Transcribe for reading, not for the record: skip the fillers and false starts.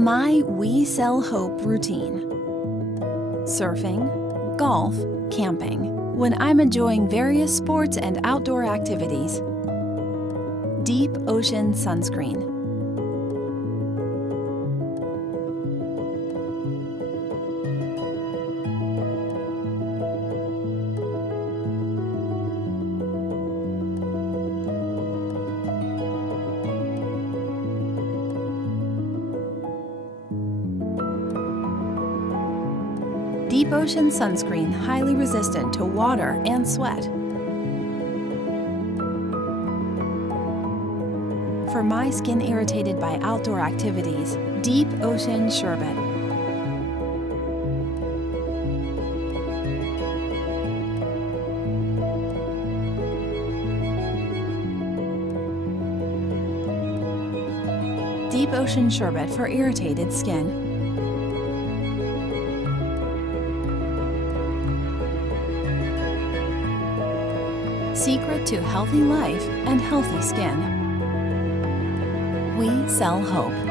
My We Sell Hope routine. Surfing, golf, camping, when I'm enjoying various sports and outdoor activities. Deep Ocean Sunscreen. Deep Ocean Sunscreen, highly resistant to water and sweat. For my skin irritated by outdoor activities, Deep Ocean Sherbet. Deep Ocean Sherbet for irritated skin. Secret to healthy life and healthy skin. We sell hope.